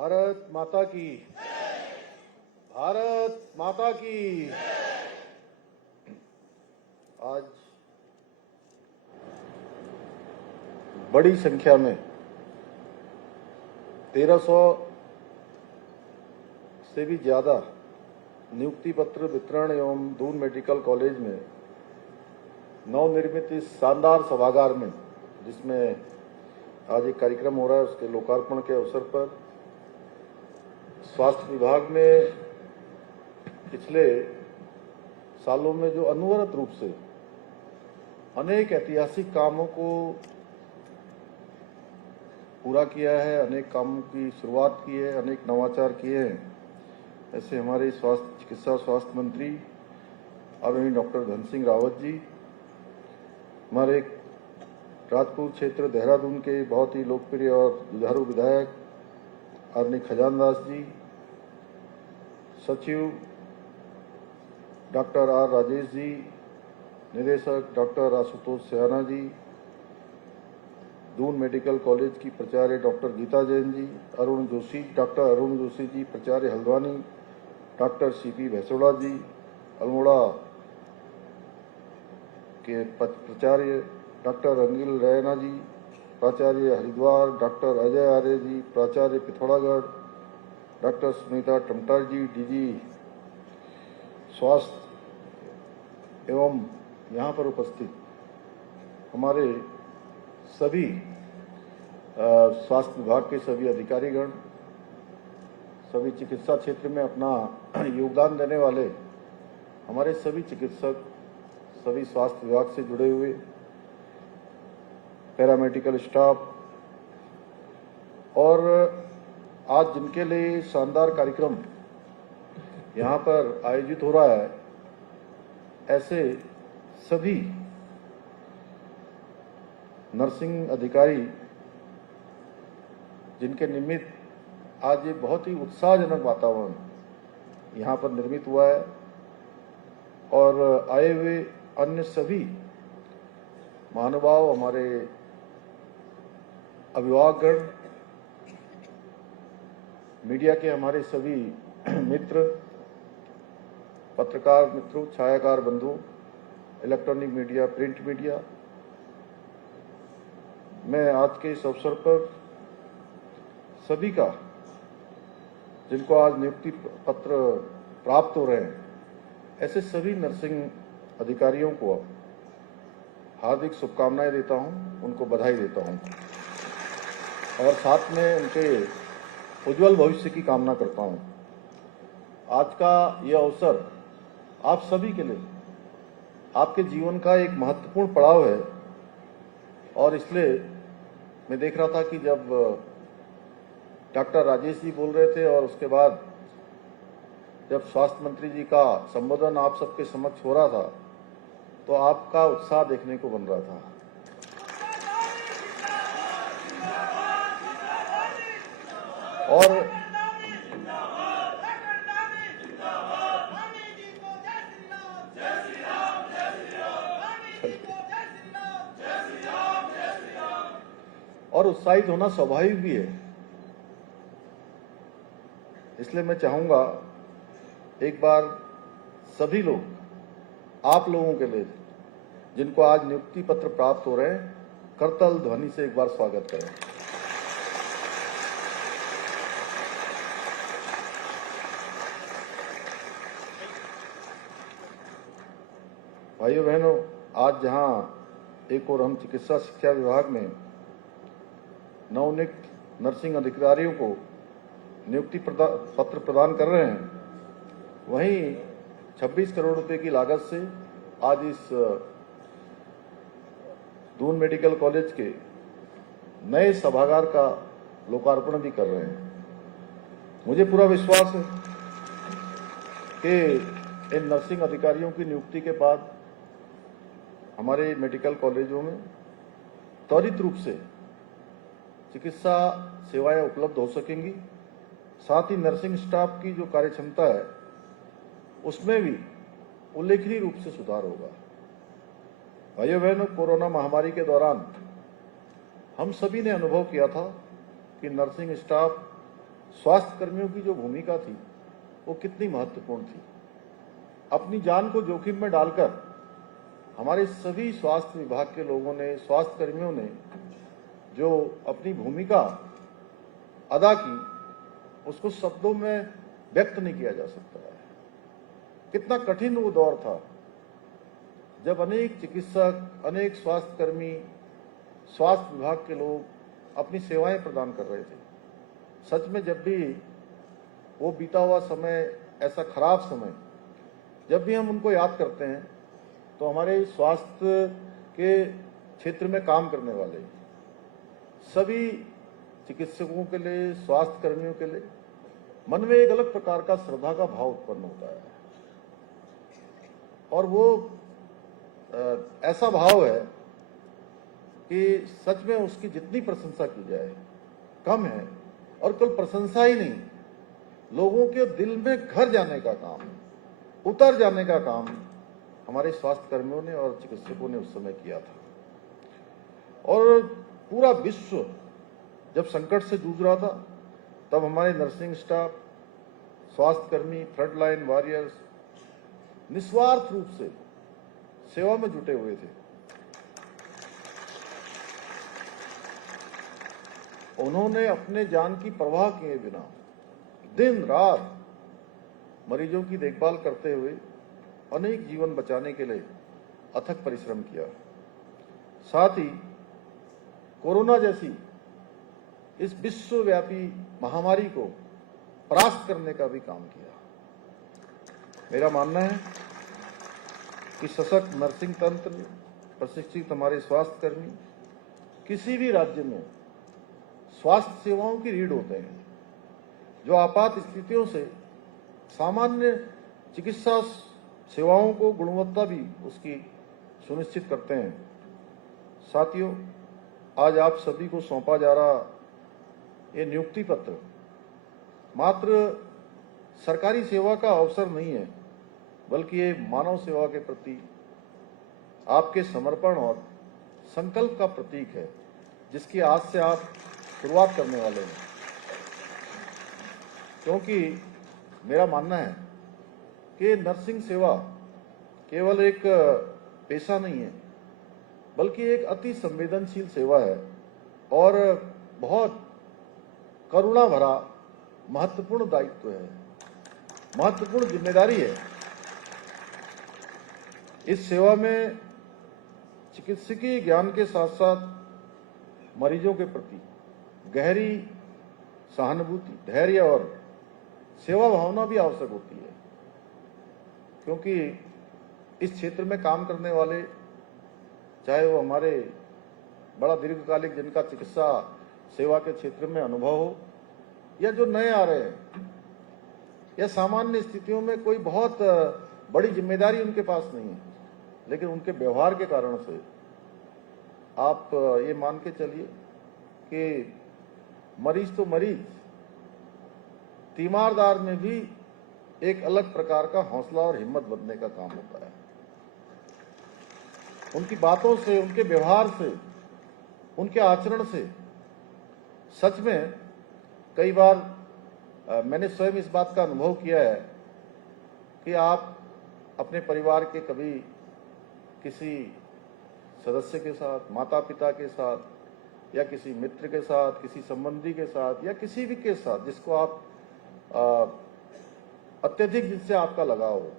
भारत माता की, भारत माता की। आज बड़ी संख्या में 1300 से भी ज्यादा नियुक्ति पत्र वितरण एवं दून मेडिकल कॉलेज में नवनिर्मित इस शानदार सभागार में, जिसमें आज एक कार्यक्रम हो रहा है, उसके लोकार्पण के अवसर पर स्वास्थ्य विभाग में पिछले सालों में जो अनवरत रूप से अनेक ऐतिहासिक कामों को पूरा किया है, अनेक कामों की शुरुआत की है, अनेक नवाचार किए हैं। ऐसे हमारे चिकित्सा स्वास्थ्य मंत्री आदरणीय डॉक्टर धन सिंह रावत जी, हमारे राजपुर क्षेत्र देहरादून के बहुत ही लोकप्रिय और जुझारू विधायक आदरणीय खजानदास जी, सचिव डॉक्टर आर राजेश जी, निदेशक डॉक्टर आशुतोष सयाना जी, दून मेडिकल कॉलेज की प्राचार्य डॉक्टर गीता जैन जी, डॉक्टर अरुण जोशी जी, प्राचार्य हल्द्वानी, डॉक्टर सीपी भैसोड़ा जी, अल्मोड़ा के प्राचार्य डॉक्टर रंगील रैना जी, प्राचार्य हरिद्वार डॉक्टर अजय आर्य जी, प्राचार्य पिथौरागढ़ डॉक्टर सुनीता टमटार जी, डीजी स्वास्थ्य एवं यहाँ पर उपस्थित हमारे सभी स्वास्थ्य विभाग के सभी अधिकारीगण, सभी चिकित्सा क्षेत्र में अपना योगदान देने वाले हमारे सभी चिकित्सक, सभी स्वास्थ्य विभाग से जुड़े हुए पैरामेडिकल स्टाफ, और आज जिनके लिए शानदार कार्यक्रम यहाँ पर आयोजित हो रहा है, ऐसे सभी नर्सिंग अधिकारी जिनके निमित्त आज ये बहुत ही उत्साहजनक वातावरण यहाँ पर निर्मित हुआ है, और आए हुए अन्य सभी महानुभाव, हमारे अभिभावकगण, मीडिया के हमारे सभी मित्र, पत्रकार मित्रों, छायाकार बंधु, इलेक्ट्रॉनिक मीडिया, प्रिंट मीडिया, मैं आज के इस अवसर पर सभी का, जिनको आज नियुक्ति पत्र प्राप्त हो रहे हैं, ऐसे सभी नर्सिंग अधिकारियों को हार्दिक शुभकामनाएं देता हूं, उनको बधाई देता हूं, और साथ में उनके उज्जवल भविष्य की कामना करता हूं। आज का यह अवसर आप सभी के लिए आपके जीवन का एक महत्वपूर्ण पड़ाव है, और इसलिए मैं देख रहा था कि जब डॉक्टर राजेश जी बोल रहे थे और उसके बाद जब स्वास्थ्य मंत्री जी का संबोधन आप सबके समक्ष हो रहा था, तो आपका उत्साह देखने को बन रहा था। और उत्साहित होना स्वाभाविक भी है। इसलिए मैं चाहूंगा एक बार सभी लोग, आप लोगों के लिए जिनको आज नियुक्ति पत्र प्राप्त हो रहे हैं, करताल ध्वनि से एक बार स्वागत करें। भाइयों बहनों, आज जहां एक और हम चिकित्सा शिक्षा विभाग में नवनियुक्त नर्सिंग अधिकारियों को नियुक्ति पत्र प्रदान कर रहे हैं, वहीं 26 करोड़ रुपए की लागत से आज इस दून मेडिकल कॉलेज के नए सभागार का लोकार्पण भी कर रहे हैं। मुझे पूरा विश्वास है कि इन नर्सिंग अधिकारियों की नियुक्ति के बाद हमारे मेडिकल कॉलेजों में त्वरित रूप से चिकित्सा सेवाएं उपलब्ध हो सकेंगी। साथ ही नर्सिंग स्टाफ की जो कार्यक्षमता है, उसमें भी उल्लेखनीय रूप से सुधार होगा। भाइयों बहनों, कोरोना महामारी के दौरान हम सभी ने अनुभव किया था कि नर्सिंग स्टाफ स्वास्थ्य कर्मियों की जो भूमिका थी वो कितनी महत्वपूर्ण थी। अपनी जान को जोखिम में डालकर हमारे सभी स्वास्थ्य विभाग के लोगों ने, स्वास्थ्य कर्मियों ने जो अपनी भूमिका अदा की, उसको शब्दों में व्यक्त नहीं किया जा सकता है। कितना कठिन वो दौर था जब अनेक चिकित्सक, अनेक स्वास्थ्य कर्मी, स्वास्थ्य विभाग के लोग अपनी सेवाएं प्रदान कर रहे थे। सच में जब भी वो बीता हुआ समय, ऐसा खराब समय, जब भी हम उनको याद करते हैं तो हमारे स्वास्थ्य के क्षेत्र में काम करने वाले सभी चिकित्सकों के लिए, स्वास्थ्य कर्मियों के लिए मन में एक अलग प्रकार का श्रद्धा का भाव उत्पन्न होता है। और वो ऐसा भाव है कि सच में उसकी जितनी प्रशंसा की जाए कम है। और केवल प्रशंसा ही नहीं, लोगों के दिल में घर जाने का काम, उतर जाने का काम हमारे स्वास्थ्य कर्मियों ने और चिकित्सकों ने उस समय किया था। और पूरा विश्व जब संकट से जूझ रहा था, तब हमारे नर्सिंग स्टाफ, स्वास्थ्य कर्मी, फ्रंट लाइन वॉरियर्स निस्वार्थ रूप से सेवा में जुटे हुए थे। उन्होंने अपने जान की परवाह किए बिना दिन रात मरीजों की देखभाल करते हुए अनेक जीवन बचाने के लिए अथक परिश्रम किया। साथ ही कोरोना जैसी इस विश्वव्यापी महामारी को परास्त करने का भी काम किया। मेरा मानना है कि सशक्त नर्सिंग तंत्र, प्रशिक्षित हमारे स्वास्थ्य कर्मी किसी भी राज्य में स्वास्थ्य सेवाओं की रीढ़ होते हैं, जो आपात स्थितियों से सामान्य चिकित्सा सेवाओं को गुणवत्ता भी उसकी सुनिश्चित करते हैं। साथियों, आज आप सभी को सौंपा जा रहा ये नियुक्ति पत्र मात्र सरकारी सेवा का अवसर नहीं है, बल्कि ये मानव सेवा के प्रति आपके समर्पण और संकल्प का प्रतीक है, जिसकी आज से आप शुरुआत करने वाले हैं। क्योंकि मेरा मानना है कि नर्सिंग सेवा केवल एक पेशा नहीं है, बल्कि एक अति संवेदनशील सेवा है और बहुत करुणा भरा महत्वपूर्ण दायित्व है, महत्वपूर्ण जिम्मेदारी है। इस सेवा में चिकित्सकीय ज्ञान के साथ साथ मरीजों के प्रति गहरी सहानुभूति, धैर्य और सेवा भावना भी आवश्यक होती है। क्योंकि इस क्षेत्र में काम करने वाले, चाहे वो हमारे बड़ा दीर्घकालिक जिनका चिकित्सा सेवा के क्षेत्र में अनुभव हो, या जो नए आ रहे हैं, या सामान्य स्थितियों में कोई बहुत बड़ी जिम्मेदारी उनके पास नहीं है, लेकिन उनके व्यवहार के कारण से आप ये मान के चलिए कि मरीज तो मरीज, तीमारदार में भी एक अलग प्रकार का हौसला और हिम्मत बनने का काम होता है। उनकी बातों से, उनके व्यवहार से, उनके आचरण से सच में कई बार मैंने स्वयं इस बात का अनुभव किया है कि आप अपने परिवार के कभी किसी सदस्य के साथ, माता पिता के साथ, या किसी मित्र के साथ, किसी संबंधी के साथ, या किसी भी के साथ जिसको आप अत्यधिक, जिससे आपका लगाव हो,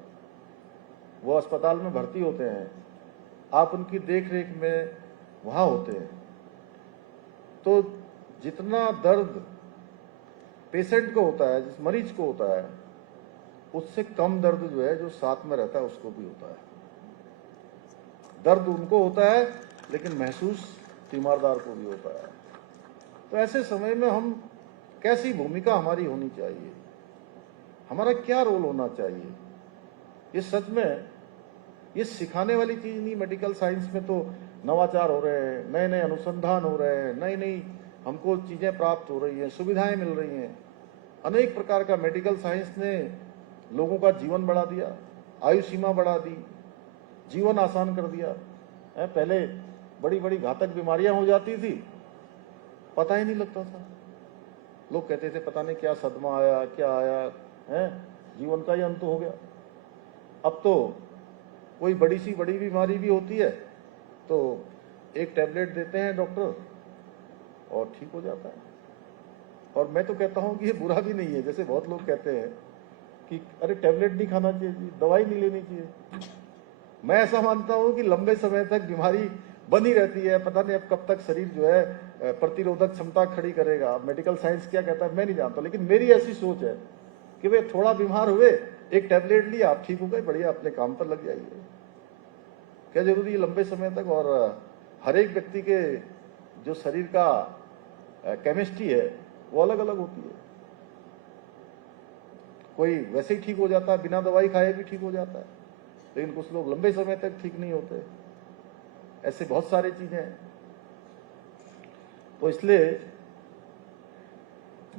वो अस्पताल में भर्ती होते हैं, आप उनकी देख रेख में वहां होते हैं, तो जितना दर्द पेशेंट को होता है, जिस मरीज को होता है, उससे कम दर्द जो है जो साथ में रहता है उसको भी होता है। दर्द उनको होता है, लेकिन महसूस तीमारदार को भी होता है। तो ऐसे समय में हम कैसी भूमिका हमारी होनी चाहिए, हमारा क्या रोल होना चाहिए, ये सच में ये सिखाने वाली चीज नहीं। मेडिकल साइंस में तो नवाचार हो रहे हैं, नए नए अनुसंधान हो रहे हैं, नई नई हमको चीजें प्राप्त हो रही हैं, सुविधाएं मिल रही हैं। अनेक प्रकार का मेडिकल साइंस ने लोगों का जीवन बढ़ा दिया, आयु सीमा बढ़ा दी, जीवन आसान कर दिया। पहले बड़ी बड़ी घातक बीमारियां हो जाती थी, पता ही नहीं लगता था। लोग कहते थे पता नहीं क्या सदमा आया, क्या आया है, जीवन का ही अंत हो गया। अब तो कोई बड़ी सी बड़ी बीमारी भी होती है तो एक टैबलेट देते हैं डॉक्टर और ठीक हो जाता है। और मैं तो कहता हूं कि ये बुरा भी नहीं है, जैसे बहुत लोग कहते हैं कि अरे टैबलेट नहीं खाना चाहिए, दवाई नहीं लेनी चाहिए। मैं ऐसा मानता हूं कि लंबे समय तक बीमारी बनी रहती है, पता नहीं अब कब तक शरीर जो है प्रतिरोधक क्षमता खड़ी करेगा। मेडिकल साइंस क्या कहता है मैं नहीं जानता, लेकिन मेरी ऐसी सोच है कि वे थोड़ा बीमार हुए, एक टैबलेट लिया, आप ठीक हो गए, बढ़िया अपने काम पर लग जाइए। क्या जरूरी है लंबे समय तक? और हर एक व्यक्ति के जो शरीर का केमिस्ट्री है वो अलग अलग होती है। कोई वैसे ही ठीक हो जाता है, बिना दवाई खाए भी ठीक हो जाता है, लेकिन कुछ लोग लंबे समय तक ठीक नहीं होते। ऐसे बहुत सारी चीजें हैं। तो इसलिए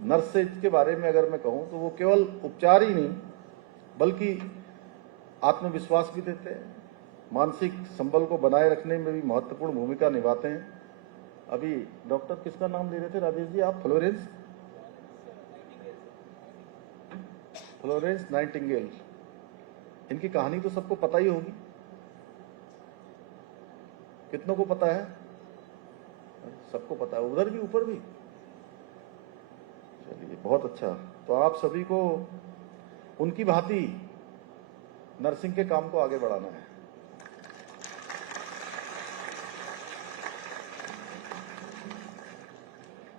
नर्स के बारे में अगर मैं कहूं तो वो केवल उपचार ही नहीं बल्कि आत्मविश्वास भी देते हैं, मानसिक संबल को बनाए रखने में भी महत्वपूर्ण भूमिका निभाते हैं। अभी डॉक्टर किसका नाम ले रहे थे राजेश जी आप? Florence Nightingale. इनकी कहानी तो सबको पता ही होगी, कितनों को पता है? सबको पता है, उधर भी ऊपर भी। चलिए बहुत अच्छा। तो आप सभी को उनकी भांति नर्सिंग के काम को आगे बढ़ाना है।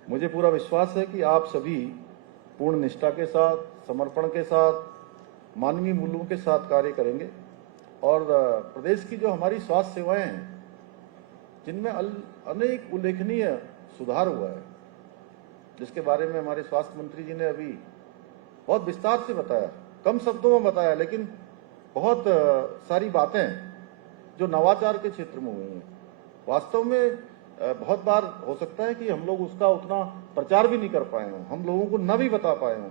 मुझे पूरा विश्वास है कि आप सभी पूर्ण निष्ठा के साथ, समर्पण के साथ, मानवीय मूल्यों के साथ कार्य करेंगे और प्रदेश की जो हमारी स्वास्थ्य सेवाएं हैं जिनमें अनेक उल्लेखनीय सुधार हुआ है, जिसके बारे में हमारे स्वास्थ्य मंत्री जी ने अभी बहुत विस्तार से बताया, कम शब्दों में बताया, लेकिन बहुत सारी बातें जो नवाचार के क्षेत्र में हुई हैं। वास्तव में बहुत बार हो सकता है कि हम लोग उसका उतना प्रचार भी नहीं कर पाए हों, हम लोगों को न भी बता पाए हों,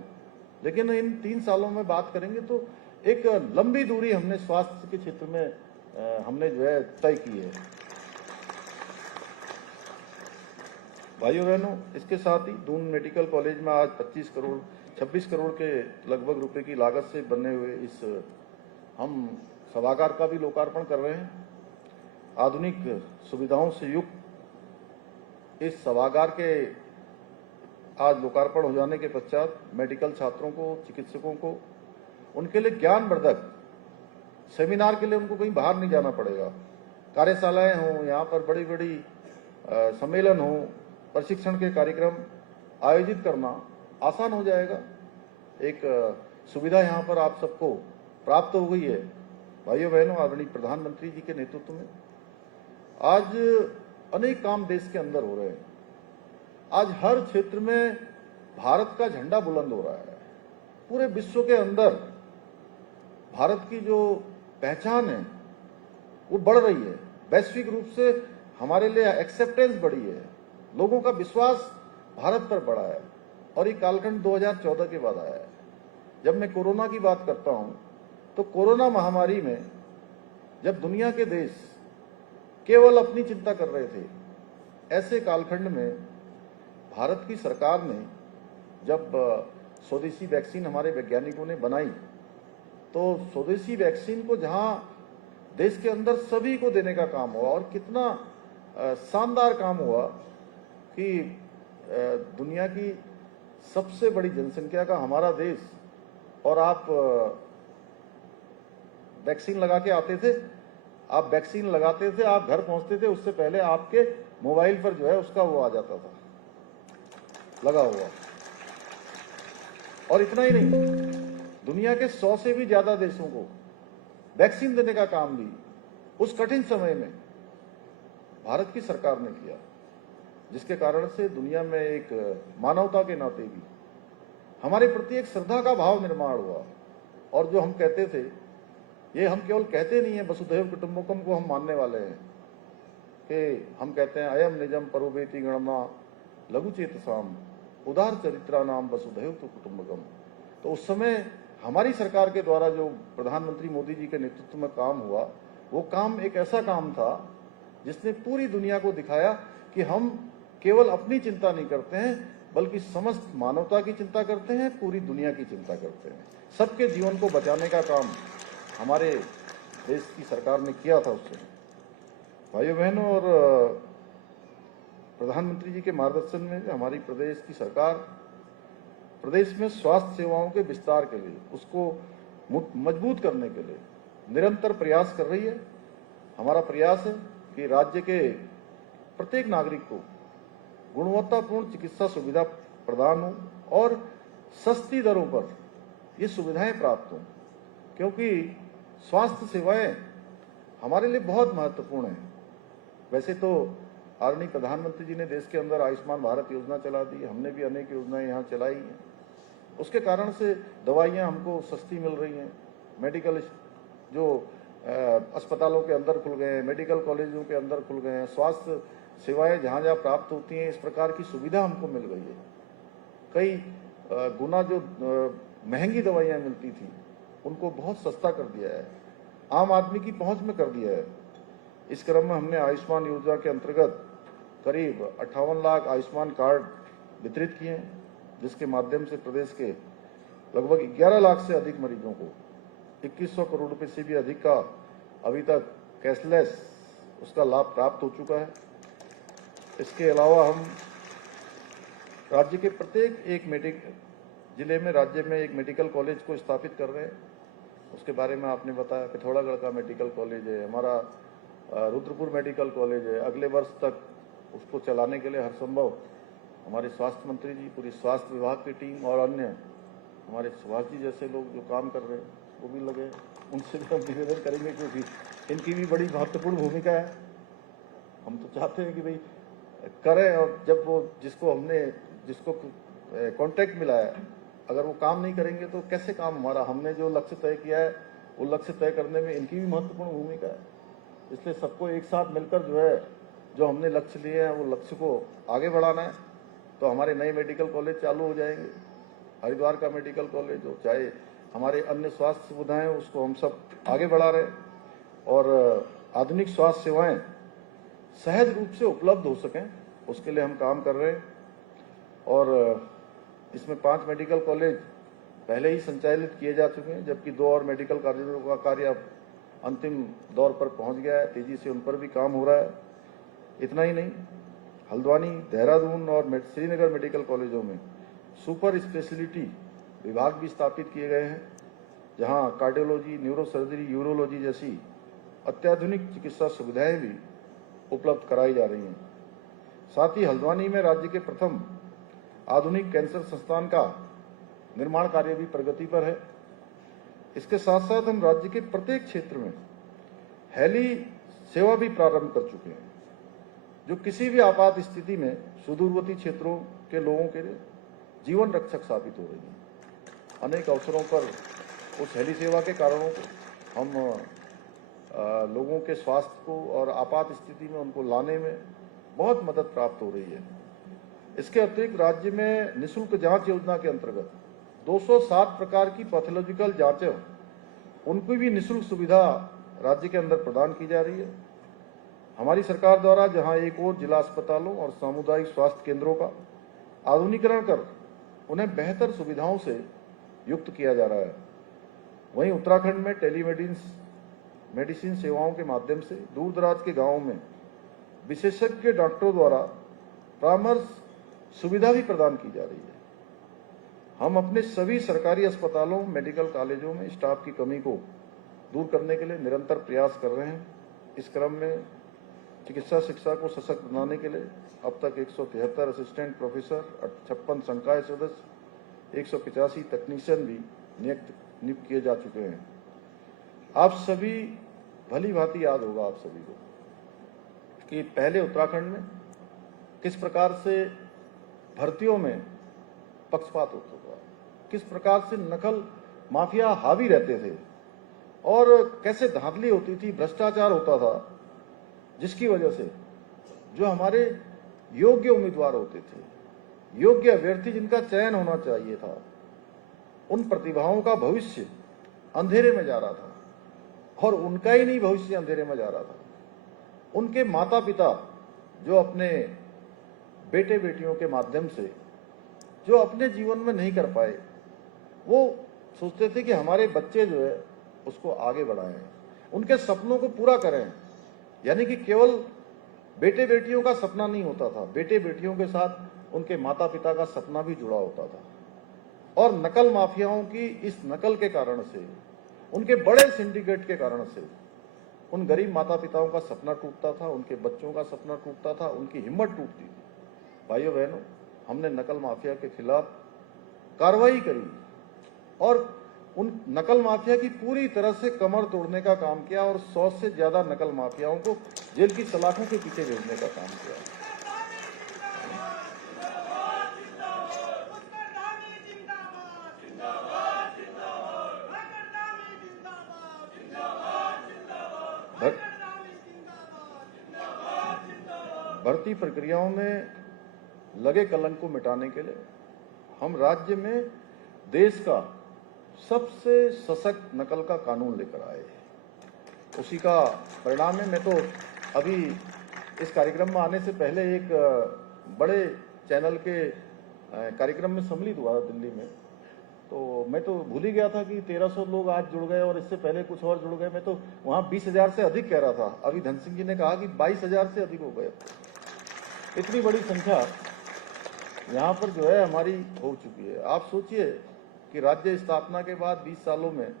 लेकिन इन 3 सालों में बात करेंगे तो एक लंबी दूरी हमने स्वास्थ्य के क्षेत्र में हमने जो है तय की है। भाइयों बहनों, इसके साथ ही दून मेडिकल कॉलेज में आज 26 करोड़ के लगभग रुपए की लागत से बनने हुए इस हम सभागार का भी लोकार्पण कर रहे हैं। आधुनिक सुविधाओं से युक्त इस सभागार के आज लोकार्पण हो जाने के पश्चात मेडिकल छात्रों को, चिकित्सकों को, उनके लिए ज्ञानवर्धक सेमिनार के लिए उनको कहीं बाहर नहीं जाना पड़ेगा। कार्यशालाएं हों, यहाँ पर बड़ी बड़ी सम्मेलन हों, प्रशिक्षण के कार्यक्रम आयोजित करना आसान हो जाएगा। एक सुविधा यहाँ पर आप सबको प्राप्त हो गई है। भाइयों बहनों, आदरणीय प्रधानमंत्री जी के नेतृत्व में आज अनेक काम देश के अंदर हो रहे हैं। आज हर क्षेत्र में भारत का झंडा बुलंद हो रहा है। पूरे विश्व के अंदर भारत की जो पहचान है वो बढ़ रही है। वैश्विक रूप से हमारे लिए एक्सेप्टेंस बढ़ी है, लोगों का विश्वास भारत पर बढ़ा है। और ये कालखंड 2014 के बाद आया है। जब मैं कोरोना की बात करता हूं तो कोरोना महामारी में जब दुनिया के देश केवल अपनी चिंता कर रहे थे, ऐसे कालखंड में भारत की सरकार ने जब स्वदेशी वैक्सीन हमारे वैज्ञानिकों ने बनाई, तो स्वदेशी वैक्सीन को जहां देश के अंदर सभी को देने का काम हुआ, और कितना शानदार काम हुआ कि दुनिया की सबसे बड़ी जनसंख्या का हमारा देश, और आप वैक्सीन लगा के आते थे, आप वैक्सीन लगाते थे, आप घर पहुंचते थे, उससे पहले आपके मोबाइल पर जो है उसका वो आ जाता था लगा हुआ। और इतना ही नहीं, दुनिया के 100 से भी ज्यादा देशों को वैक्सीन देने का काम भी उस कठिन समय में भारत की सरकार ने किया, जिसके कारण से दुनिया में एक मानवता के नाते भी हमारे प्रति एक श्रद्धा का भाव निर्माण हुआ। और जो हम कहते थे, ये हम केवल कहते नहीं है, वसुधैव कुटुंबकम को हम मानने वाले हैं कि हम कहते हैं अयम निजम परोवेति गणना लघु चेतसाम उदार चरित्रा नाम वसुधैव तो कुटुंबकम। तो उस समय हमारी सरकार के द्वारा जो प्रधानमंत्री मोदी जी के नेतृत्व में काम हुआ, वो काम एक ऐसा काम था जिसने पूरी दुनिया को दिखाया कि हम केवल अपनी चिंता नहीं करते हैं, बल्कि समस्त मानवता की चिंता करते हैं, पूरी दुनिया की चिंता करते हैं। सबके जीवन को बचाने का काम हमारे देश की सरकार ने किया था उससे। भाइयों बहनों, और प्रधानमंत्री जी के मार्गदर्शन में हमारी प्रदेश की सरकार प्रदेश में स्वास्थ्य सेवाओं के विस्तार के लिए, उसको मजबूत करने के लिए निरंतर प्रयास कर रही है। हमारा प्रयास है कि राज्य के प्रत्येक नागरिक को गुणवत्तापूर्ण चिकित्सा सुविधा प्रदान हो और सस्ती दरों पर ये सुविधाएं प्राप्त हों, क्योंकि स्वास्थ्य सेवाएं हमारे लिए बहुत महत्वपूर्ण हैं। वैसे तो आदरणीय प्रधानमंत्री जी ने देश के अंदर आयुष्मान भारत योजना चला दी, हमने भी अनेक योजनाएं यहाँ चलाई हैं। उसके कारण से दवाइयाँ हमको सस्ती मिल रही हैं। मेडिकल जो अस्पतालों के अंदर खुल गए हैं, मेडिकल कॉलेजों के अंदर खुल गए हैं, स्वास्थ्य सेवाएं जहाँ जहाँ प्राप्त होती हैं, इस प्रकार की सुविधा हमको मिल गई है। कई गुना जो महंगी दवाइयाँ मिलती थी उनको बहुत सस्ता कर दिया है, आम आदमी की पहुंच में कर दिया है। इस क्रम में हमने आयुष्मान योजना के अंतर्गत करीब 58 लाख आयुष्मान कार्ड वितरित किए हैं, जिसके माध्यम से प्रदेश के लगभग 11 लाख से अधिक मरीजों को 2100 करोड़ रुपए से भी अधिक का अभी तक कैशलेस उसका लाभ प्राप्त हो चुका है। इसके अलावा हम राज्य के प्रत्येक जिले में राज्य में एक मेडिकल कॉलेज को स्थापित कर रहे हैं। उसके बारे में आपने बताया, पिथौरागढ़ का मेडिकल कॉलेज है, हमारा रुद्रपुर मेडिकल कॉलेज है। अगले वर्ष तक उसको चलाने के लिए हर संभव हमारे स्वास्थ्य मंत्री जी, पूरी स्वास्थ्य विभाग की टीम और अन्य हमारे सुभाष जी जैसे लोग जो काम कर रहे हैं वो भी लगे, उनसे भी हम निवेदन करेंगे, क्योंकि इनकी भी बड़ी महत्वपूर्ण भूमिका है। हम तो चाहते हैं कि भाई करें, और जब वो जिसको कॉन्ट्रैक्ट मिला है, अगर वो काम नहीं करेंगे तो कैसे काम हमारा, हमने जो लक्ष्य तय किया है वो लक्ष्य तय करने में इनकी भी महत्वपूर्ण भूमिका है। इसलिए सबको एक साथ मिलकर जो हमने लक्ष्य लिए हैं वो लक्ष्य को आगे बढ़ाना है। तो हमारे नए मेडिकल कॉलेज चालू हो जाएंगे, हरिद्वार का मेडिकल कॉलेज हो, चाहे हमारे अन्य स्वास्थ्य सुविधाएं, उसको हम सब आगे बढ़ा रहे हैं और आधुनिक स्वास्थ्य सेवाएं सहज रूप से उपलब्ध हो सकें, उसके लिए हम काम कर रहे हैं। और इसमें 5 मेडिकल कॉलेज पहले ही संचालित किए जा चुके हैं, जबकि 2 और मेडिकल कॉलेजों का कार्य अब अंतिम दौर पर पहुंच गया है, तेजी से उन पर भी काम हो रहा है। इतना ही नहीं, हल्द्वानी, देहरादून और श्रीनगर मेडिकल कॉलेजों में सुपर स्पेशलिटी विभाग भी स्थापित किए गए हैं, जहां कार्डियोलॉजी, न्यूरोसर्जरी, यूरोलॉजी जैसी अत्याधुनिक चिकित्सा सुविधाएं भी उपलब्ध कराई जा रही हैं। साथ ही हल्द्वानी में राज्य के प्रथम आधुनिक कैंसर संस्थान का निर्माण कार्य भी प्रगति पर है। इसके साथ साथ हम राज्य के प्रत्येक क्षेत्र में हेली सेवा भी प्रारंभ कर चुके हैं, जो किसी भी आपात स्थिति में सुदूरवर्ती क्षेत्रों के लोगों के लिए जीवन रक्षक साबित हो रही है। अनेक अवसरों पर उस हेली सेवा के कारणों को हम लोगों के स्वास्थ्य को और आपात स्थिति में उनको लाने में बहुत मदद प्राप्त हो रही है। इसके अतिरिक्त राज्य में निःशुल्क जांच योजना के अंतर्गत 207 प्रकार की पैथोलॉजिकल जांचें, उनकी भी निःशुल्क सुविधा राज्य के अंदर प्रदान की जा रही है। हमारी सरकार द्वारा जहां एक और जिला अस्पतालों और सामुदायिक स्वास्थ्य केंद्रों का आधुनिकीकरण कर उन्हें बेहतर सुविधाओं से युक्त किया जा रहा है, वहीं उत्तराखंड में टेलीमेडिसिन सेवाओं के माध्यम से दूर दराज के गांवों में विशेषज्ञ डॉक्टरों द्वारा परामर्श सुविधा भी प्रदान की जा रही है। हम अपने सभी सरकारी अस्पतालों, मेडिकल कॉलेजों में स्टाफ की कमी को दूर करने के लिए निरंतर प्रयास कर रहे हैं। इस क्रम में चिकित्सा शिक्षा को सशक्त बनाने के लिए अब तक 173 असिस्टेंट प्रोफेसर, 56 संकाय सदस्य, 185 तकनीशियन भी नियुक्त किए जा चुके हैं। आप सभी भली भांति याद होगा आप सभी को कि पहले उत्तराखंड में किस प्रकार से भर्तियों में पक्षपात होता था, किस प्रकार से नकल माफिया हावी रहते थे और कैसे धांधली होती थी, भ्रष्टाचार होता था, जिसकी वजह से जो हमारे योग्य उम्मीदवार होते थे, योग्य अभ्यर्थी जिनका चयन होना चाहिए था, उन प्रतिभाओं का भविष्य अंधेरे में जा रहा था और उनका ही नहीं भविष्य अंधेरे में जा रहा था। उनके माता पिता जो अपने बेटे बेटियों के माध्यम से जो अपने जीवन में नहीं कर पाए, वो सोचते थे कि हमारे बच्चे जो है उसको आगे बढ़ाएं, उनके सपनों को पूरा करें। यानी कि केवल बेटे बेटियों का सपना नहीं होता था, बेटे बेटियों के साथ उनके माता पिता का सपना भी जुड़ा होता था। और नकल माफियाओं की इस नकल के कारण से, उनके बड़े सिंडिकेट के कारण से उन गरीब माता पिताओं का सपना टूटता था, उनके बच्चों का सपना टूटता था, उनकी हिम्मत टूटती थी। भाइयों बहनों, हमने नकल माफिया के खिलाफ कार्रवाई करी और उन नकल माफिया की पूरी तरह से कमर तोड़ने का काम किया और 100 से ज्यादा नकल माफियाओं को जेल की सलाखों के पीछे भेजने का काम किया। भर्ती प्रक्रियाओं में लगे कलंक को मिटाने के लिए हम राज्य में देश का सबसे सशक्त नकल का कानून लेकर आए हैं। उसी का परिणाम है। मैं तो अभी इस कार्यक्रम में आने से पहले एक बड़े चैनल के कार्यक्रम में सम्मिलित हुआ दिल्ली में, तो मैं तो भूल ही गया था कि 1300 लोग आज जुड़ गए और इससे पहले कुछ और जुड़ गए। मैं तो वहां 20,000 से अधिक कह रहा था। अभी धन सिंह जी ने कहा कि 22,000 से अधिक हो गए। इतनी बड़ी संख्या यहाँ पर जो है हमारी हो चुकी है। आप सोचिए कि राज्य स्थापना के बाद 20 सालों में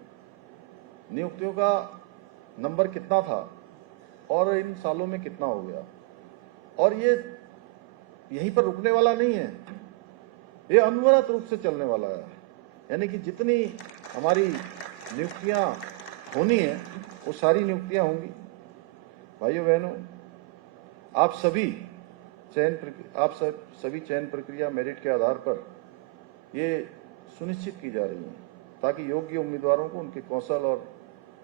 नियुक्तियों का नंबर कितना था और इन सालों में कितना हो गया। और ये यहीं पर रुकने वाला नहीं है, ये अनवरत रूप से चलने वाला है। यानी कि जितनी हमारी नियुक्तियां होनी है वो सारी नियुक्तियां होंगी। भाइयों बहनों, आप सभी चयन प्रक्रिया मेरिट के आधार पर ये सुनिश्चित की जा रही है ताकि योग्य उम्मीदवारों को उनके कौशल और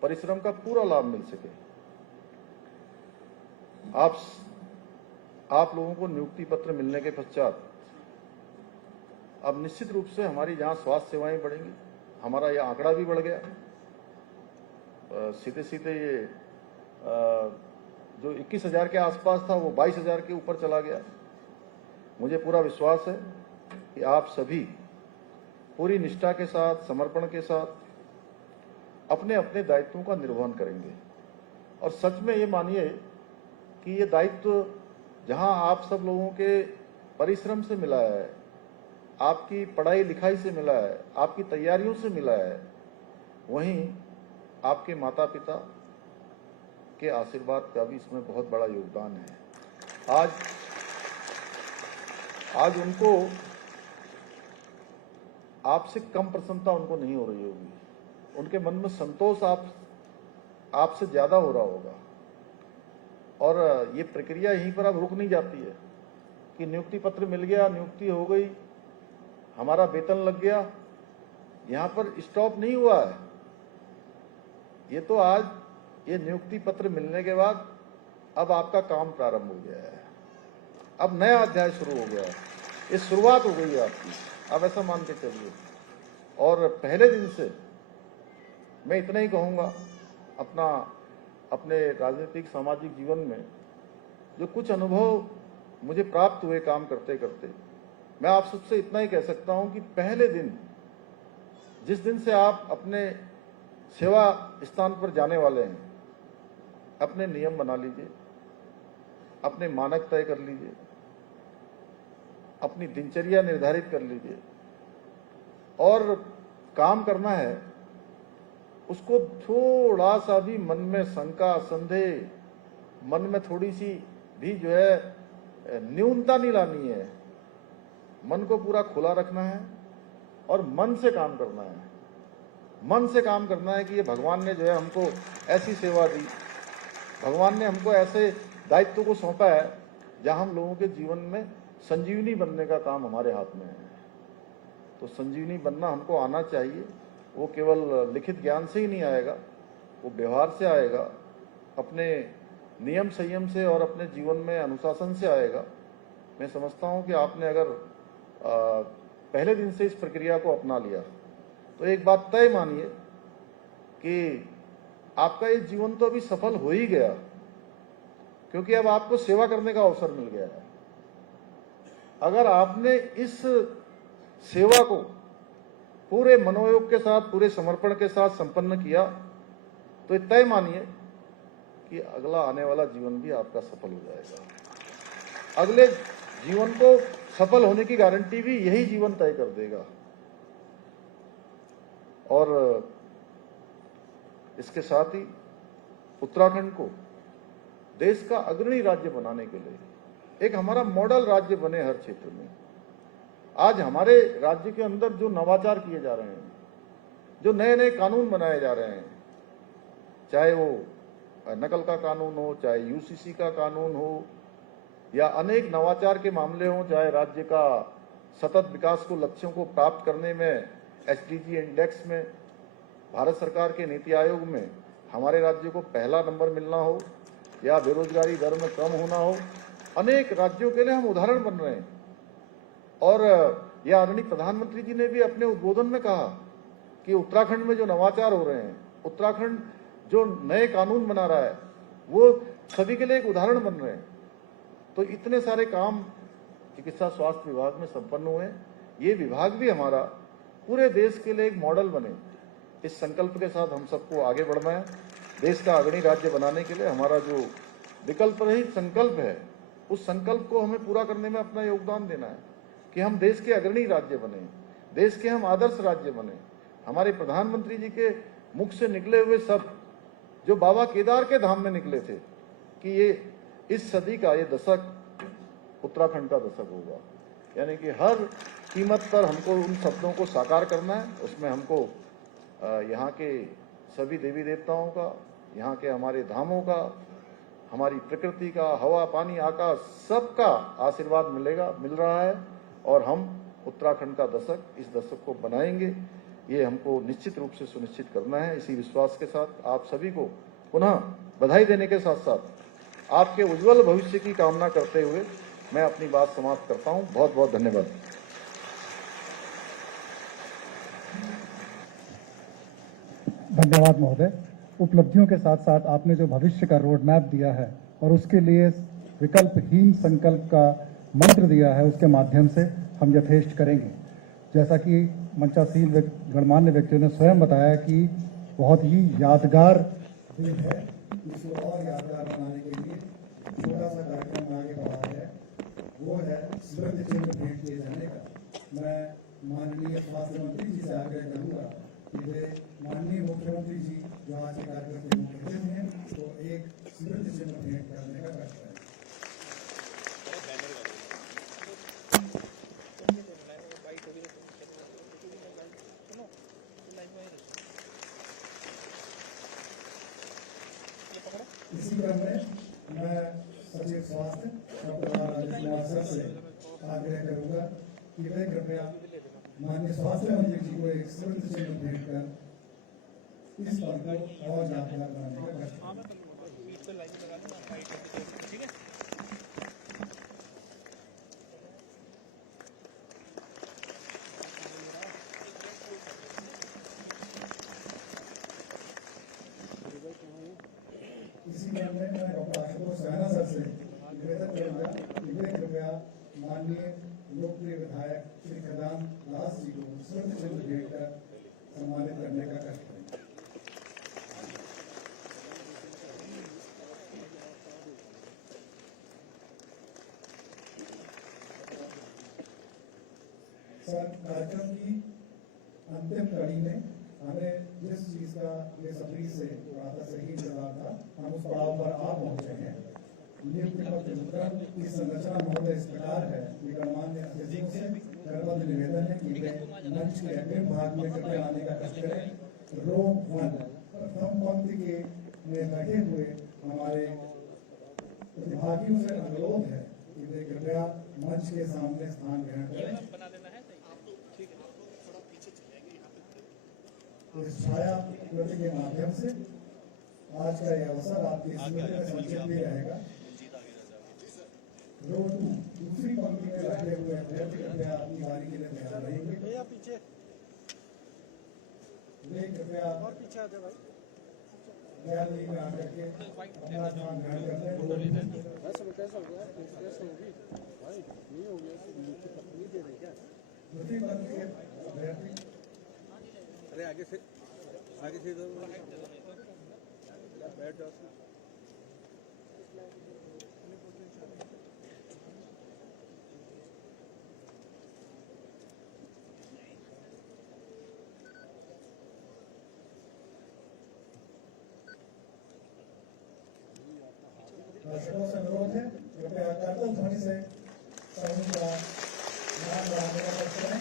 परिश्रम का पूरा लाभ मिल सके। आप लोगों को नियुक्ति पत्र मिलने के पश्चात अब निश्चित रूप से हमारी जहां स्वास्थ्य सेवाएं बढ़ेंगी, हमारा यह आंकड़ा भी बढ़ गया। सीधे सीधे ये जो 21,000 के आसपास था वो 22,000 के ऊपर चला गया। मुझे पूरा विश्वास है कि आप सभी पूरी निष्ठा के साथ, समर्पण के साथ अपने अपने दायित्वों का निर्वहन करेंगे। और सच में ये मानिए कि ये दायित्व जहां आप सब लोगों के परिश्रम से मिला है, आपकी पढ़ाई लिखाई से मिला है, आपकी तैयारियों से मिला है, वहीं आपके माता पिता के आशीर्वाद का भी इसमें बहुत बड़ा योगदान है। आज उनको आपसे कम प्रसन्नता उनको नहीं हो रही होगी, उनके मन में संतोष आपसे ज्यादा हो रहा होगा। और ये प्रक्रिया यहीं पर अब रुक नहीं जाती है कि नियुक्ति पत्र मिल गया, नियुक्ति हो गई, हमारा वेतन लग गया, यहां पर स्टॉप नहीं हुआ है। ये तो आज ये नियुक्ति पत्र मिलने के बाद अब आपका काम प्रारंभ हो गया है, अब नया अध्याय शुरू हो गया है, ये शुरुआत हो गई है आपकी, अब ऐसा मान के चलिए। और पहले दिन से मैं इतना ही कहूंगा, अपने राजनीतिक सामाजिक जीवन में जो कुछ अनुभव मुझे प्राप्त हुए काम करते करते, मैं आप सबसे इतना ही कह सकता हूं कि पहले दिन, जिस दिन से आप अपने सेवा स्थान पर जाने वाले हैं, अपने नियम बना लीजिए, अपने मानक तय कर लीजिए, अपनी दिनचर्या निर्धारित कर लीजिए और काम करना है उसको थोड़ा सा भी मन में शंका, संदेह, मन में थोड़ी सी भी जो है न्यूनता नहीं लानी है। मन को पूरा खुला रखना है और मन से काम करना है। मन से काम करना है कि ये भगवान ने जो है हमको ऐसी सेवा दी, भगवान ने हमको ऐसे दायित्व को सौंपा है जहां हम लोगों के जीवन में संजीवनी बनने का काम हमारे हाथ में है। तो संजीवनी बनना हमको आना चाहिए। वो केवल लिखित ज्ञान से ही नहीं आएगा, वो व्यवहार से आएगा, अपने नियम संयम से और अपने जीवन में अनुशासन से आएगा। मैं समझता हूं कि आपने अगर पहले दिन से इस प्रक्रिया को अपना लिया तो एक बात तय मानिए कि आपका ये जीवन तो अभी सफल हो ही गया, क्योंकि अब आपको सेवा करने का अवसर मिल गया है। अगर आपने इस सेवा को पूरे मनोयोग के साथ, पूरे समर्पण के साथ संपन्न किया, तो तय मानिए कि अगला आने वाला जीवन भी आपका सफल हो जाएगा। अगले जीवन को सफल होने की गारंटी भी यही जीवन तय कर देगा। और इसके साथ ही उत्तराखंड को देश का अग्रणी राज्य बनाने के लिए, एक हमारा मॉडल राज्य बने हर क्षेत्र में। आज हमारे राज्य के अंदर जो नवाचार किए जा रहे हैं, जो नए नए कानून बनाए जा रहे हैं, चाहे वो नकल का कानून हो, चाहे यूसीसी का कानून हो, या अनेक नवाचार के मामले हों, चाहे राज्य का सतत विकास को लक्ष्यों को प्राप्त करने में एसडीजी इंडेक्स में भारत सरकार के नीति आयोग में हमारे राज्य को पहला नंबर मिलना हो, या बेरोजगारी दर में कम होना हो, अनेक राज्यों के लिए हम उदाहरण बन रहे हैं। और यह आदरणीय प्रधानमंत्री जी ने भी अपने उद्बोधन में कहा कि उत्तराखंड में जो नवाचार हो रहे हैं, उत्तराखंड जो नए कानून बना रहा है, वो सभी के लिए एक उदाहरण बन रहे हैं। तो इतने सारे काम चिकित्सा स्वास्थ्य विभाग में संपन्न हुए। ये विभाग भी हमारा पूरे देश के लिए एक मॉडल बने, इस संकल्प के साथ हम सबको आगे बढ़ना है। देश का अग्रणी राज्य बनाने के लिए हमारा जो विकल्प रहित संकल्प है, उस संकल्प को हमें पूरा करने में अपना योगदान देना है कि हम देश के अग्रणी राज्य बने, देश के हम आदर्श राज्य बने। हमारे प्रधानमंत्री जी के मुख से निकले हुए शब्द जो बाबा केदार के धाम में निकले थे कि ये इस सदी का ये दशक उत्तराखंड का दशक होगा, यानी कि हर कीमत पर हमको उन शब्दों को साकार करना है। उसमें हमको यहाँ के सभी देवी देवताओं का, यहाँ के हमारे धामों का, हमारी प्रकृति का, हवा पानी आकाश, सबका आशीर्वाद मिल रहा है। और हम उत्तराखंड का दशक, इस दशक को बनाएंगे, ये हमको निश्चित रूप से सुनिश्चित करना है। इसी विश्वास के साथ आप सभी को पुनः बधाई देने के साथ साथ आपके उज्जवल भविष्य की कामना करते हुए मैं अपनी बात समाप्त करता हूं। बहुत बहुत धन्यवाद। धन्यवाद महोदय। उपलब्धियों के साथ साथ आपने जो भविष्य का रोड मैप दिया है और उसके लिए विकल्पहीन संकल्प का मंत्र दिया है, उसके माध्यम से हम यथेष्ट करेंगे। जैसा कि मंचासीन गणमान्य व्यक्तियों ने स्वयं बताया कि बहुत ही यादगार दिन है, इसको और यादगार बनाने के लिए छोटा सा कार्यक्रम आगे बढ़ा है, वो है स्मृति चिन्ह भेंट किए जाने का। मैं माननीय स्वास्थ्य मंत्री जी से आग्रह करूंगा कि वे माननीय मुख्यमंत्री जी जो आज के कार्यक्रम के मुख्य अतिथि हैं, तो एक स्मृति चिन्ह भेंट करने का कष्ट है। इसी क्रम में मैं सचिव स्वास्थ्य डॉक्टर राजेश कुमार सर से आग्रह करूंगा कि वे कृपया माननीय स्वास्थ्य मंत्री जी को एक स्मृति चिन्ह भेंट कर इस पल को और यादगार बनाने का कष्ट करें। इसी क्रम में मैं डॉक्टर आशुतोष सैना सर से निवेदन करूंगा कि वे कृपया माननीय लोकप्रिय विधायक श्री खदान दास जी को स्मृति चिन्ह भेंट कर सम्मानित करने का कष्ट करें। सर, कार्यक्रम की अंतिम कड़ी में हमें जिस चीज का बेसब्री से थोड़ा सही इंतजार था, हम उस पड़ाव पर आ पहुंचे हैं। नियुक्ति पत्र वितरण की संरचना महोदय इस प्रकार है कि गणमान्य अतिथियों से करबद्ध निवेदन है कि वे मंच के अग्रिम भाग में कृपया आने का कष्ट करें। रो 1 प्रथम पंक्ति के में बैठे हुए हमारे प्रतिभागियों से अनुरोध है कि वे कृपया मंच के सामने स्थान ग्रहण करें। इस छाया प्रति के माध्यम से आज का यह अवसर आपकी स्मृति में संचित भी रहेगा। रो 2 दूसरी पंक्ति में बैठे हुए अभ्यर्थी कृपया अपनी बारी के लिए तैयार रहेंगे। वे कृपया गैलरी में आकर के अपना स्थान ग्रहण करते हैं। दूसरी मंत्री के अभ्यर्थी अरे आगे से इधर बैठ जाओ। दर्शकों से अनुरोध है कृपया करतल ध्वनि से समूह का नाम बनाने का प्रयास करें।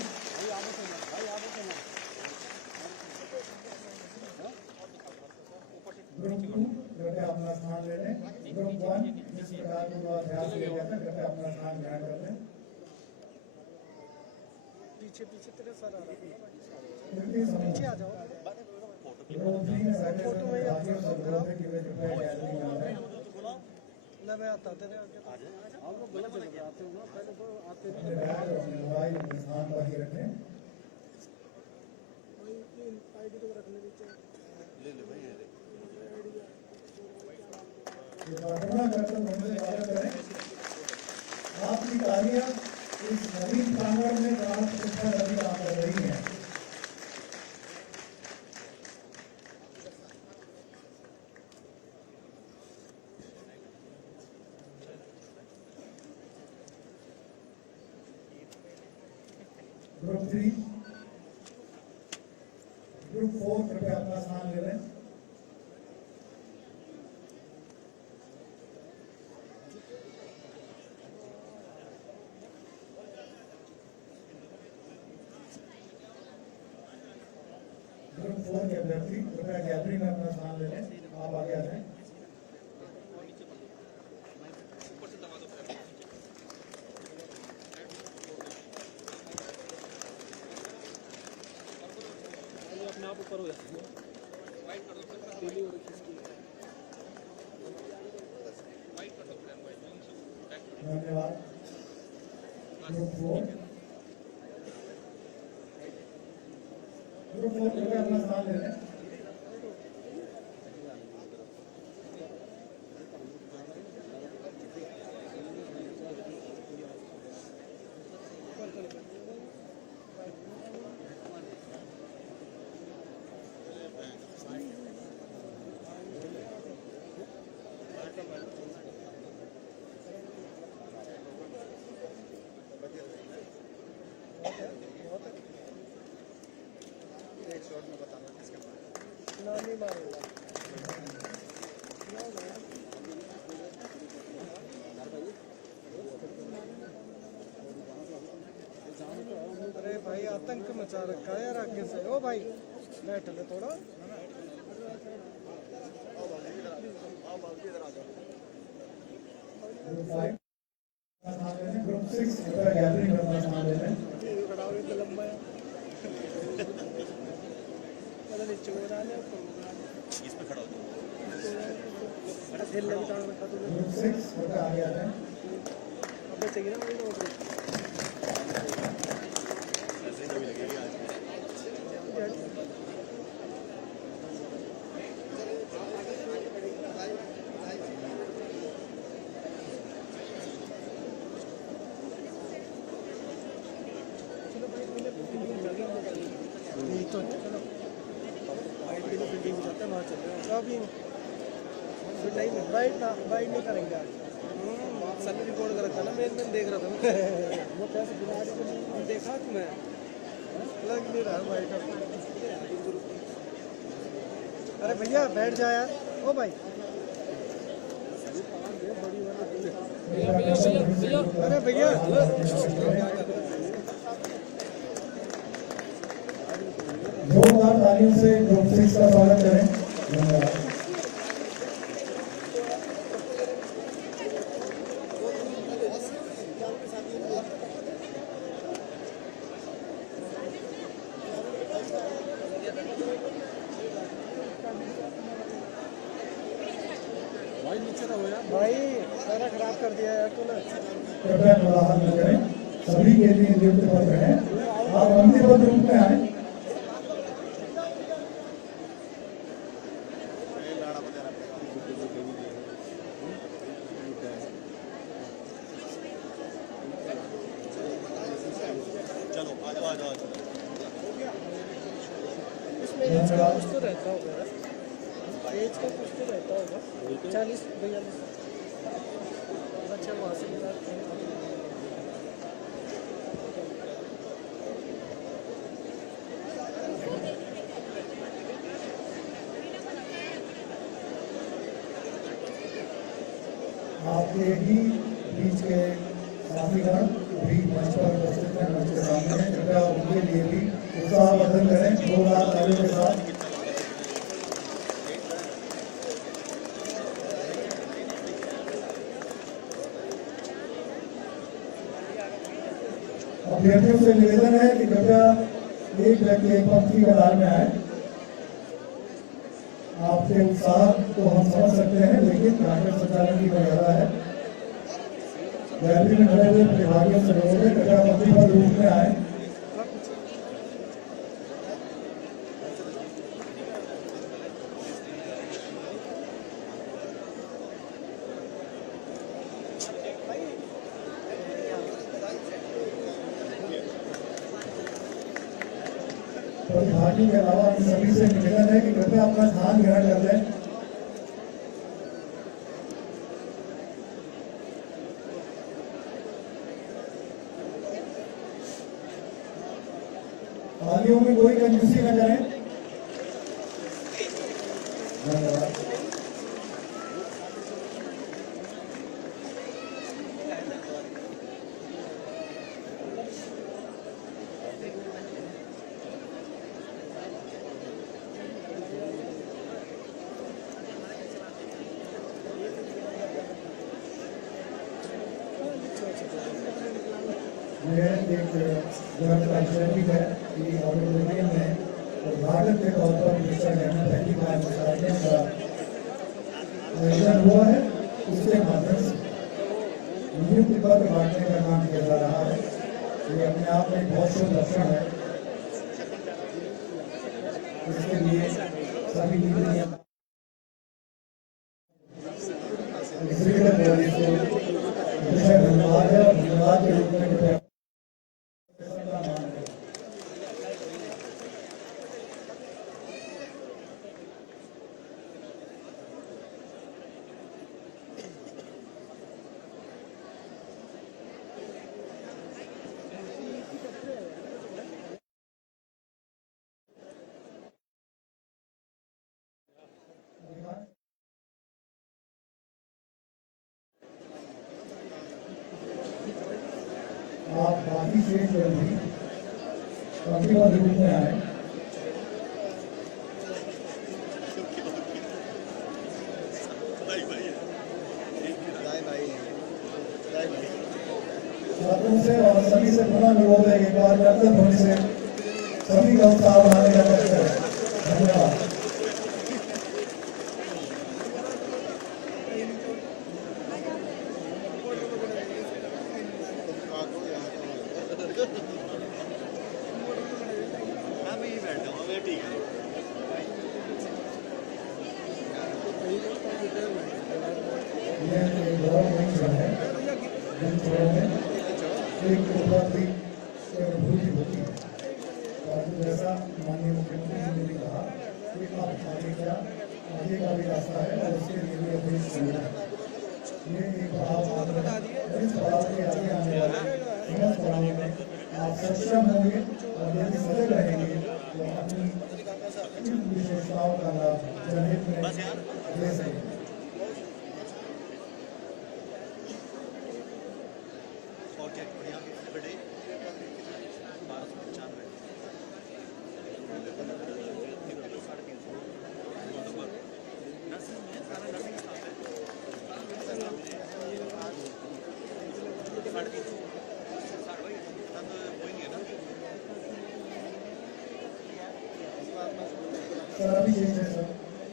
ग्रुप 2 कृपया अपना स्थान ले लें। ग्रुप 1 जिस प्रकार पूर्वाभ्यास किया गया था कृपया अपना स्थान ग्रहण कर लें। पीछे तेरे सर आ रहा कृपया समूह नीचे आ जाओ। ग्रुप 3 में बैठे सभी साथियों से अनुरोध है कि वे कृपया गैलरी में आएं। ले मैं आता तेरे आगे आप लोग गलत जगह आते हो ना, पहले तो आते अपने बैग और मोबाइल अपने स्थान पर ही रखें। आईडी तो रखने दीजिए। ले ले भाई। पूर्ण कर्तव्य ध्वनि से स्वागत करें। आपकी तालियां इस नवीन प्रांगण में ग्राम शिक्षा सभी काम कर रही हैं। ग्रुप 3 ग्रुप 4 कृपया अपना स्थान ले लें। ग्रुप 4 के अभ्यर्थी कृपया गैलरी में अपना स्थान ले लें। आप आगे आ जाएं। अपने आप ऊपर हो जाती है। धन्यवाद। ग्रुप 4 कृपया अपना स्थान ले लें। नानी मारेगा। अरे भाई आतंक मचा रखा है यार आगे से। ओ भाई बैठ ले थोड़ा। ग्रुप 5 स्थान ले लें। ग्रुप 6 कृपया गैलरी में अपना स्थान ले लें। लंबा है नीचे को डाले इस पे खड़ा हो जाओ। खेल ले बिताने रखा तूने। ग्रुप 6 कृपया आगे आ जाएं। अबे चाहिए ना मुझे नौकरी। ऐसे ही कभी लगेगी आज। नहीं तो चलो वाइट की बिल्डिंग में जाते हैं वहाँ चलते हैं। अभी वाइट नहीं करेंगे आज। सल रिकॉर्ड कर रखा ना मैं देख रहा था ना। वो कैसे बिमारी को नहीं देखा तुम्हें लग नहीं रहा वाइट। अरे भैया बैठ जा यार। ओ भाई अरे भैया जोरदार तालियों से ग्रुप 6 का स्वागत करें। धन्यवाद। भाई नीचे रहो यार। भाई सारा खराब कर दिया यार तूने। कृपया कोलाहल न करें। सभी के लिए नियुक्त पत्र हैं। आप पंक्तिबद्ध रूप में आए। चलो आ जाओ। इसमें एज का कुछ तो रहता होगा ना, एज का कुछ तो रहता होगा, 40-42। अच्छा वहाँ से मिला आपके ही बीच के साथीगण भी मंच पर उपस्थित हैं, मंच के सामने हैं। कृपया उनके लिए भी उत्साहवर्धन करें 2 लाख तालियों के साथ। अभ्यर्थियों से निवेदन है कि कृपया एक व्यक्ति एक पंक्ति कतार में आए। आपके उत्साह को हम समझ सकते हैं, लेकिन नाटक संचालन की मर्यादा है। गैलरी में खड़े हुए प्रतिभागियों से अनुरोध है, कृपया पंक्तिबद्ध रूप में आए। प्रतिभागियों के अलावा इन सभी से निवेदन है कि कृपया अपना स्थान ग्रहण कर लें। तालियों में कोई कंजूसी न करें। धन्यवाद। यह एक गर्व का विषय भी है कि ऑडिटोरियम में उद्घाटन के तौर पर मिस्टर गहना पहली बार मुशायरे का आयोजन हुआ है। उसके माध्यम से नियुक्ति पत्र बांटने का काम किया जा रहा है। ये अपने आप में बहुत शुभ लक्षण है। इसके लिए सभी नीतियां धन्यवाद है और धन्यवाद के रूप में आप बाकी से जल्दी पंक्तिबद्ध रूप में आए। छात्रों से और सभी से पुनः अनुरोध है, एक बार कर्तव्य ध्वनि से सभी का उत्साह बढ़ाने का प्रयास करें। धन्यवाद। एक उपलब्धि से अनुभूति होती है। और जैसा माननीय मुख्यमंत्री जी ने भी कहा कि अब आगे क्या आगे का भी रास्ता है और उसके लिए भी अभ्यास करना है। ये एक पड़ाव इस पड़ाव के आगे आने वाले समस्त पड़ाव में आप सक्षम होंगे और यदि सजग रहेंगे तो अपनी इन विशेषताओं का लाभ जनहित में ले सकेंगे। सर अभी यही है सर,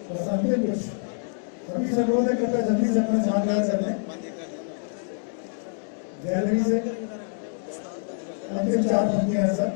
बस अंतिम कुछ सभी से अनुरोध है, कृपया जल्दी से अपना स्थान ग्रहण कर लें। गैलरी से अंतिम 4 पंक्तियां हैं सर।